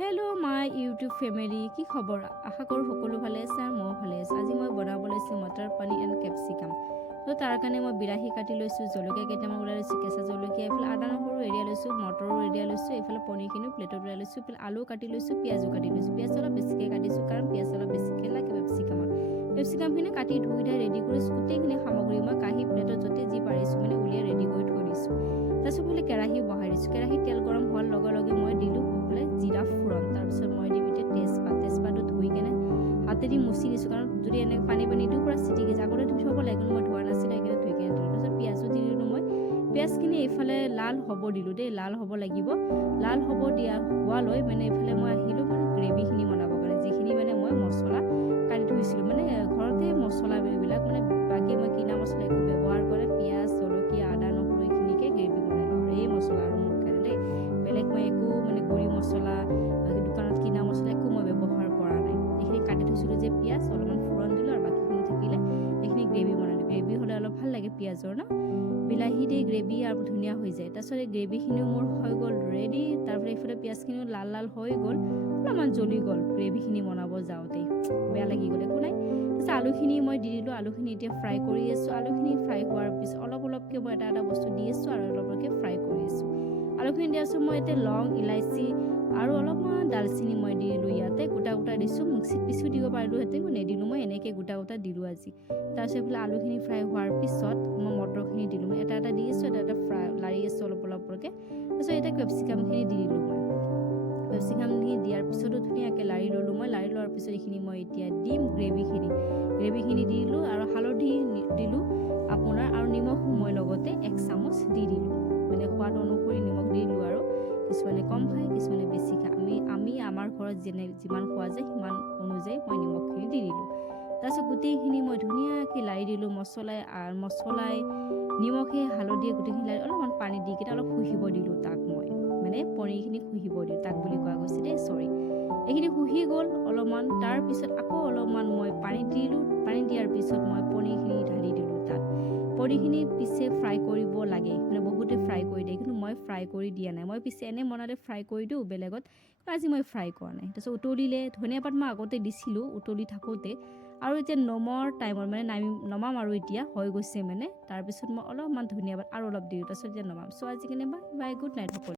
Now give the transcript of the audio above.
Hello' my YouTube family, কি খবৰ? আশা কৰোঁ সকলো ভালে আছে আৰু ময়ো ভালে আছোঁ। আজি মই বনাব লৈছোঁ মটৰ পনীৰ এণ্ড কেপচিকাম। তো তাৰ কাৰণে মই বিলাহী কাটি লৈছোঁ, জলকীয়া কেইটামান ওলাই লৈছোঁ, কেঁচা জলকীয়া, এইফালে আদা নহৰু এৰিয়া লৈছোঁ, মটৰো এৰিয়া লৈছোঁ, এইফালে পনীৰখিনিও প্লেটত ওলাই লৈছোঁ, এইফালে আলু কাটি লৈছোঁ, পিঁয়াজো কাটি লৈছোঁ। পিঁয়াজ অলপ বেছিকৈ কাটিছোঁ কাৰণ পিঁয়াজ অলপ বেছিকৈ লাগে কেপচিকামখিনি কাটি ধুই ধাই ৰেডি কৰিছোঁ। গোটেইখিনি সামগ্ৰী মই কাঁহী প্লেটত য'তে যি পাৰিছোঁ মানে উলিয়াই ৰেডি কৰি থৈ দিছোঁ। তাৰপিছত বোলে কেৰাহী বহাই দিছোঁ। কেৰাহীত তেল গৰম হোৱাৰ লগে লগে মই দিলোঁ বোলে জিৰা ফোৰণ। তাৰপিছত মই দিম এতিয়া তেজপাতটো ধুই কেনে হাতেদি মুচি দিছোঁ, কাৰণ যদি এনেকৈ পানী দিওঁ পূৰা চিটিকি যায়। আগতে ধুই থ'ব লাগে, মই ধোৱা নাছিলোঁ, সেইকাৰণে ধুই কেনে দিলোঁ। তাৰপিছত পিঁয়াজো দি দিলোঁ। মই পিঁয়াজখিনি এইফালে লাল হ'ব দিলোঁ দেই, লাল হ'ব লাগিব। লাল হ'ব হোৱালৈ মানে এইফালে মই আহিলোঁ মানে গ্ৰেভিখিনি বনাবৰ কাৰণে, যিখিনি মানে মই মছলা কাটি থৈছিলোঁ, মানে ঘৰতে মছলাবিলাক, মানে বাকী মই কিনা মছলা একো ব্যৱহাৰ কৰে, পিঁয়াজ জলকীয়া আদা নহৰু এইখিনিকে গ্ৰেভি বনাই লওঁ আৰু এই মছলা আৰু মোৰ কাৰণে দেই, বেলেগ মই একো মানে গুড়ি মছলা দোকানত কিনা মছলা একো মই ব্যৱহাৰ কৰা নাই। এইখিনি কাটি থৈছিলোঁ যে পিঁয়াজ অলপমান ফোৰণ দিলোঁ আৰু বাকীখিনি থাকিলে এইখিনি গ্ৰেভি বনালোঁ। গ্ৰেভি হ'লে অলপ ভাল লাগে পিঁয়াজৰ ন, বিলাহী দি গ্ৰেভি আৰু ধুনীয়া হৈ যায়। তাৰপিছত এই গ্ৰেভিখিনিও মোৰ হৈ গ'ল ৰেডি। তাৰপিছত এইফালে পিঁয়াজখিনিও লাল লাল হৈ গ'ল, অলপমান জ্বলি গ'ল গ্ৰেভিখিনি বনাব যাওঁতেই, বেয়া লাগি গ'ল, একো নাই। তাৰপিছত আলুখিনি মই দি দিলোঁ, আলুখিনি এতিয়া ফ্ৰাই কৰি আছোঁ। আলুখিনি ফ্ৰাই হোৱাৰ পিছত অলপ অলপকৈ মই এটা বস্তু দি আছোঁ আৰু অলপ অলপকৈ ফ্ৰাই কৰি আছোঁ। আলুখিনি দি আছোঁ মই এতিয়া লং ইলাচি আৰু অলপমান ডালচিনি মই দি দিলোঁ। ইয়াতে গোটা দিছোঁ, মিক্সিত পিছিও দিব পাৰিলোঁ, হেঁতেন মই নিদিলোঁ, মই এনেকৈ গোটা দিলোঁ আজি। তাৰপিছত এইফালে আলুখিনি ফ্ৰাই হোৱাৰ পিছত মই মটৰখিনি দিলোঁ, মই এটা দি আছোঁ, এটা ফ্ৰাই লাৰি আছোঁ অলপ অলপকৈ। তাৰপিছত এতিয়া কেপচিকামখিনি দি দিলোঁ। মই কেপচিকামখিনি দিয়াৰ পিছতো ধুনীয়াকৈ লাৰি ল'লোঁ। মই লাৰি লোৱাৰ পিছত এইখিনি মই এতিয়া দিম গ্ৰেভিখিনি দি দিলোঁ আৰু হালধি দিলোঁ আপোনাৰ, আৰু নিমখো মই লগতে 1 চামুচ দি দিলোঁ, মানে সোৱাদ অনুসৰি নিমখ দি দিলোঁ। আৰু কিছুমানে কম খায়, কিছুমানে বেছি খায়, আমি আমাৰ ঘৰত যিমান খোৱা যায় সিমান অনুযায়ী মই নিমখখিনি দি দিলোঁ। তাৰপিছত গোটেইখিনি মই ধুনীয়াকৈ লাৰি দিলোঁ, মছলাই নিমখে হালধিয়ে গোটেইখিনি লাৰি অলপমান পানী দি কেনে অলপ শুহিব দিলোঁ তাক, মই মানে পনীৰখিনি শুহিব দিলোঁ তাক বুলি কোৱা গৈছে দেই, চৰি। এইখিনি শুহি গ'ল অলপমান, তাৰপিছত আকৌ অলপমান মই পানী দিলোঁ। পানী দিয়াৰ পিছত মই পনীৰখিনি ঢালি দিলোঁ তাত। পনীৰখিনি পিছে ফ্ৰাই কৰিব লাগে, মানে বহুতে ফ্ৰাই কৰি দিয়ে, কিন্তু মই ফ্ৰাই কৰি দিয়া নাই। মই পিছে এনে বনালে ফ্ৰাই কৰি দিওঁ বেলেগত, আজি মই ফ্ৰাই কৰা নাই। তাৰপিছত উতলিলে, ধনিয়া পাত মই আগতে দিছিলোঁ উতলি থাকোঁতে, আৰু এতিয়া নমাৰ টাইমত মানে নমাম আৰু এতিয়া হৈ গৈছে মানে, তাৰপিছত মই অলপমান ধনিয়া পাত আৰু অলপ দিলোঁ, তাৰপিছত এতিয়া নমাম। চ' আজি কেনেবা বাই, গুড নাইট সকলো।